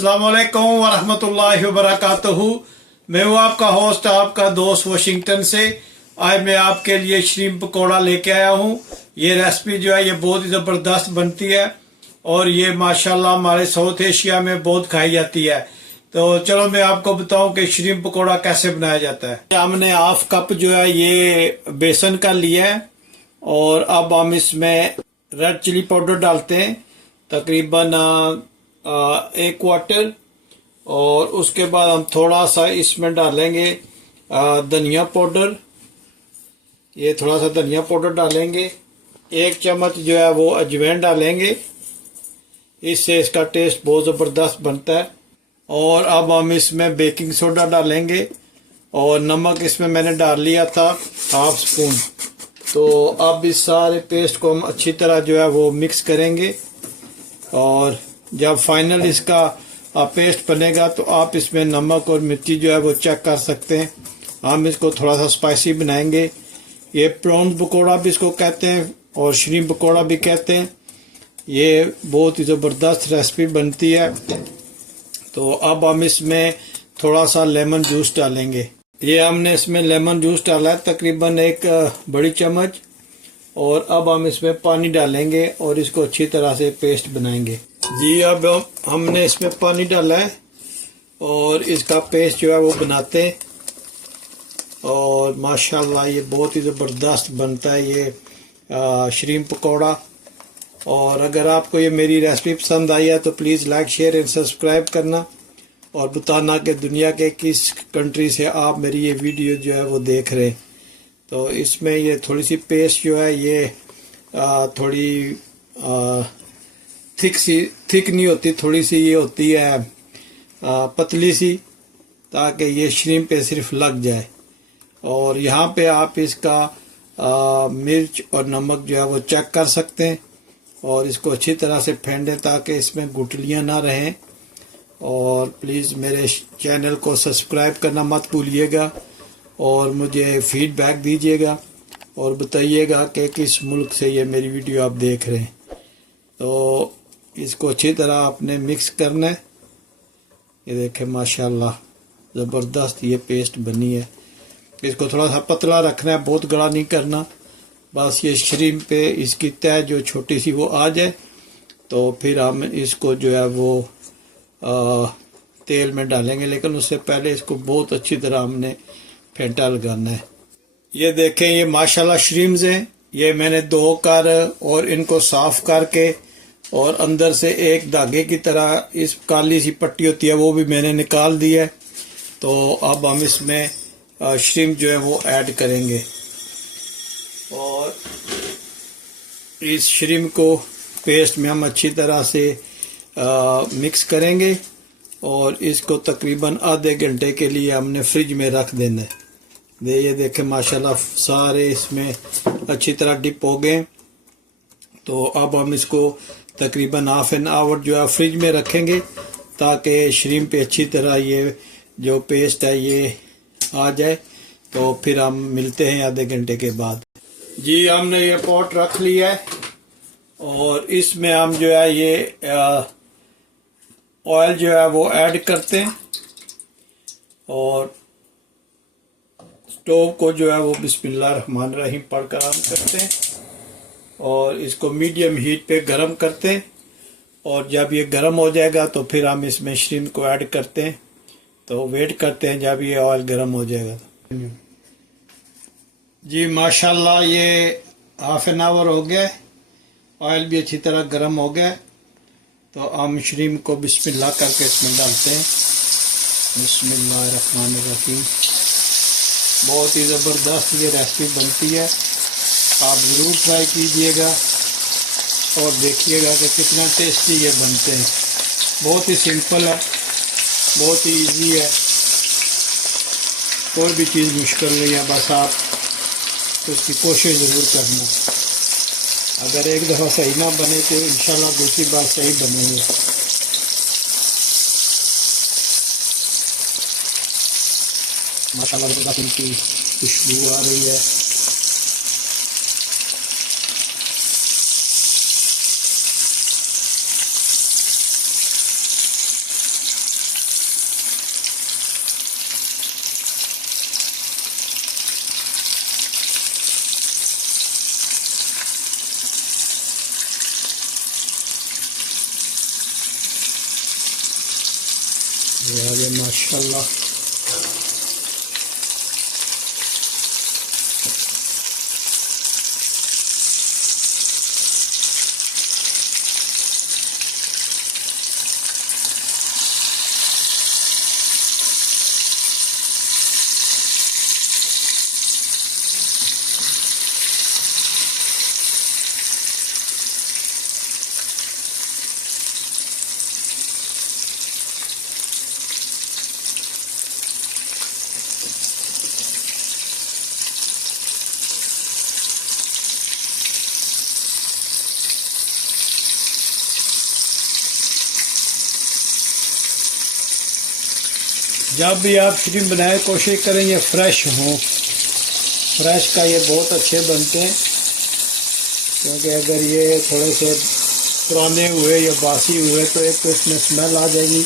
अस्सलाम वालेकुम वरहमतुल्लाहि वबरकातुहू। मैं हूँ आपका होस्ट, आपका दोस्त वाशिंगटन से। आज मैं आपके लिए श्रीम्प पकौड़ा लेके आया हूँ। ये रेसिपी जो है ये बहुत ही ज़बरदस्त बनती है और ये माशाल्लाह हमारे साउथ एशिया में बहुत खाई जाती है। तो चलो मैं आपको बताऊं कि श्रीम्प पकौड़ा कैसे बनाया जाता है। हमने हाफ कप जो है ये बेसन का लिया है और अब हम इसमें रेड चिली पाउडर डालते हैं, तकरीबन 1 क्वार्टर। और उसके बाद हम थोड़ा सा इसमें डालेंगे धनिया पाउडर। ये थोड़ा सा धनिया पाउडर डालेंगे। 1 चम्मच जो है वो अजवाइन डालेंगे, इससे इसका टेस्ट बहुत ज़बरदस्त बनता है। और अब हम इसमें बेकिंग सोडा डालेंगे और नमक इसमें मैंने डाल लिया था 1/2 स्पून। तो अब इस सारे पेस्ट को हम अच्छी तरह जो है वो मिक्स करेंगे और जब फाइनल इसका पेस्ट बनेगा तो आप इसमें नमक और मिर्ची जो है वो चेक कर सकते हैं। हम इसको थोड़ा सा स्पाइसी बनाएंगे। ये प्रॉन्स पकौड़ा भी इसको कहते हैं और श्रीम्प पकौड़ा भी कहते हैं। ये बहुत ही ज़बरदस्त रेसिपी बनती है। तो अब हम इसमें थोड़ा सा लेमन जूस डालेंगे। ये हमने इसमें लेमन जूस डाला है तकरीबन 1 बड़ी चम्मच। और अब हम इसमें पानी डालेंगे और इसको अच्छी तरह से पेस्ट बनाएंगे। जी अब हमने इसमें पानी डाला है और इसका पेस्ट जो है वो बनाते हैं और माशाल्लाह ये बहुत ही ज़बरदस्त बनता है ये श्रीम्प पकौड़ा। और अगर आपको ये मेरी रेसिपी पसंद आई है तो please like share and subscribe करना और बताना कि दुनिया के किस कंट्री से आप मेरी ये वीडियो जो है वो देख रहे हैं। तो इसमें ये थोड़ी सी पेस्ट जो है ये थोड़ी थिक नहीं होती, थोड़ी सी ये होती है पतली सी, ताकि ये श्रीम्प पे सिर्फ लग जाए। और यहाँ पे आप इसका मिर्च और नमक जो है वो चेक कर सकते हैं और इसको अच्छी तरह से फेंटें ताकि इसमें गुठलियाँ ना रहें। और प्लीज़ मेरे चैनल को सब्सक्राइब करना मत भूलिएगा और मुझे फीडबैक दीजिएगा और बताइएगा कि किस मुल्क से ये मेरी वीडियो आप देख रहे हैं। तो इसको अच्छी तरह आपने मिक्स करना है। ये देखें माशाल्लाह ज़बरदस्त ये पेस्ट बनी है। इसको थोड़ा सा पतला रखना है, बहुत गाढ़ा नहीं करना। बस ये श्रीम्प पे इसकी तह जो छोटी सी वो आ जाए तो फिर हम इसको जो है वो तेल में डालेंगे, लेकिन उससे पहले इसको बहुत अच्छी तरह हमने फेंटा लगाना है। ये देखें ये माशाल्लाह श्रीम्स हैं। ये मैंने धो कर और इनको साफ करके और अंदर से एक धागे की तरह इस काली सी पट्टी होती है वो भी मैंने निकाल दी है। तो अब हम इसमें श्रीम्प जो है वो ऐड करेंगे और इस श्रीम्प को पेस्ट में हम अच्छी तरह से मिक्स करेंगे और इसको तकरीबन आधे घंटे के लिए हमने फ्रिज में रख देना है। ये देखें माशाल्लाह सारे इसमें अच्छी तरह डिप हो गए। तो अब हम इसको तकरीबन ½ एन आवर जो है फ्रिज में रखेंगे ताकि श्रीम्प पे अच्छी तरह ये जो पेस्ट है ये आ जाए। तो फिर हम मिलते हैं आधे घंटे के बाद। जी हमने ये पॉट रख लिया है और इसमें हम जो है ये ऑयल जो है वो ऐड करते हैं और स्टोव को जो है वो बिस्मिल्लाहिर्रहमानिर्रहीम पढ़कर ऑन करते हैं और इसको मीडियम हीट पे गरम करते हैं। और जब ये गरम हो जाएगा तो फिर हम इसमें श्रीम्प को ऐड करते हैं। तो वेट करते हैं जब ये ऑयल गरम हो जाएगा। जी माशाल्लाह ये ½ एन आवर हो गया है, ऑयल भी अच्छी तरह गरम हो गया है। तो हम श्रीम्प को बिस्मिल्लाह करके इसमें डालते हैं। बिस्मिल्लाहिर्रहमानिर्रहीम। बहुत ही ज़बरदस्त ये रेसिपी बनती है, आप ज़रूर ट्राई कीजिएगा और देखिएगा कि कितना टेस्टी ये बनते हैं। बहुत ही सिंपल है, बहुत ही इजी है, कोई भी चीज़ मुश्किल नहीं है, बस आप उसकी कोशिश ज़रूर करना। अगर एक दफ़ा सही ना बने तो इंशाल्लाह दूसरी बार सही बनेंगे। माशाल्लाह ज़बरदस्त इनकी खुशबू आ रही है। ये आ गया माशाल्लाह। जब भी आप श्रिम्प बनाए कोशिश करें ये फ्रेश हो। फ्रेश का ये बहुत अच्छे बनते हैं, क्योंकि अगर ये थोड़े से पुराने हुए या बासी हुए तो एक तो इसमें स्मेल आ जाएगी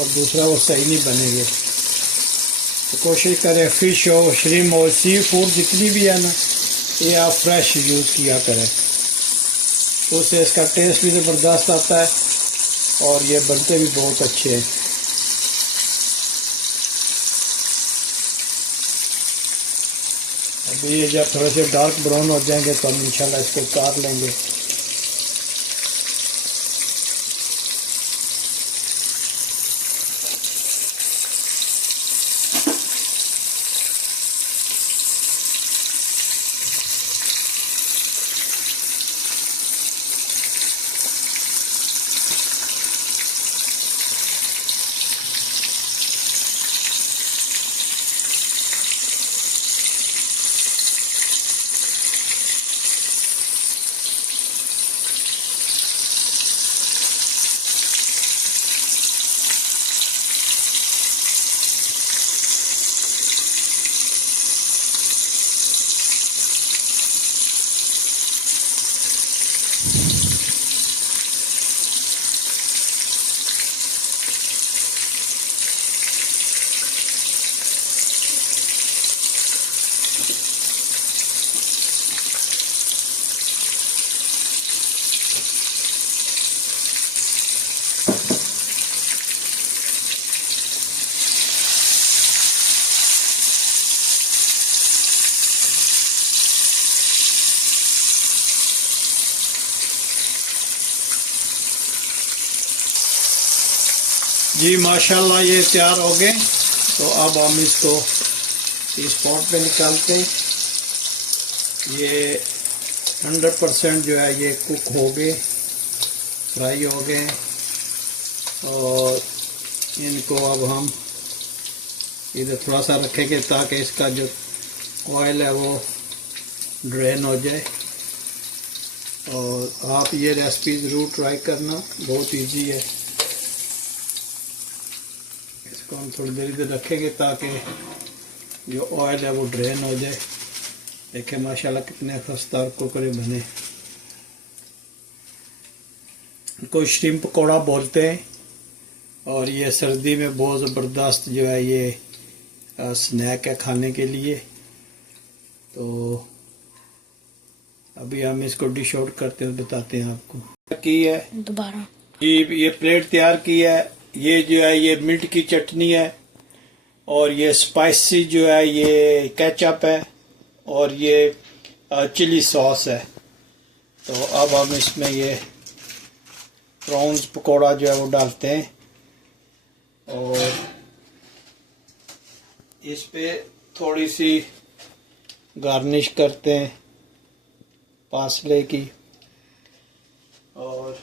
और दूसरा वो सही नहीं बनेंगे। तो कोशिश करें फ़िश हो, श्रिम्प हो, सी फूड जितनी भी है ना, ये आप फ्रेश यूज़ किया करें, तो उससे इसका टेस्ट भी ज़बरदस्त आता है और ये बनते भी बहुत अच्छे हैं। अभी ये जब थोड़े से डार्क ब्राउन हो जाएंगे तो हम इंशाल्लाह इसको काट लेंगे। जी माशाल्लाह ये तैयार हो गए। तो अब हम इसको इस पॉट पे निकालते हैं। ये 100% जो है ये कुक हो गए, फ्राई हो गए, और इनको अब हम इधर थोड़ा सा रखेंगे ताकि इसका जो ऑयल है वो ड्रेन हो जाए। और आप ये रेसिपी ज़रूर ट्राई करना, बहुत इजी है। इसको हम थोड़ी देर इधर रखेंगे ताकि जो ऑयल है वो ड्रेन हो जाए। देखें माशाल्लाह कितने खस्ता और कुरकुरे बने। इनको श्रिम्प पकौड़ा बोलते हैं और ये सर्दी में बहुत ज़बरदस्त जो है ये स्नैक है खाने के लिए। तो अभी हम इसको डिश आउट करते हैं, बताते हैं आपको की है दोबारा। ये प्लेट तैयार की है। ये जो है ये मिंट की चटनी है, और ये स्पाइसी जो है ये केचप है, और ये चिली सॉस है। तो अब हम इसमें ये प्रॉन्स पकौड़ा जो है वो डालते हैं और इस पे थोड़ी सी गार्निश करते हैं पार्सले की। और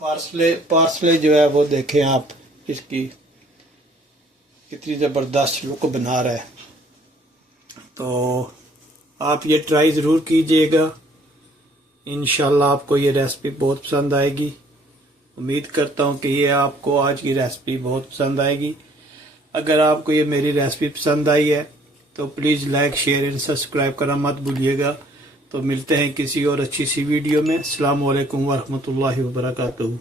पार्सले जो है वो देखें आप, इसकी कितनी ज़बरदस्त लुक बना रहा है। तो आप ये ट्राई ज़रूर कीजिएगा, इंशाल्लाह आपको ये रेसिपी बहुत पसंद आएगी। उम्मीद करता हूँ कि ये आपको आज की रेसिपी बहुत पसंद आएगी। अगर आपको ये मेरी रेसिपी पसंद आई है तो please like, share and subscribe करना मत भूलिएगा। तो मिलते हैं किसी और अच्छी सी वीडियो में। अस्सलाम वालेकुम वरहमतुल्लाहि वबरकातुहू।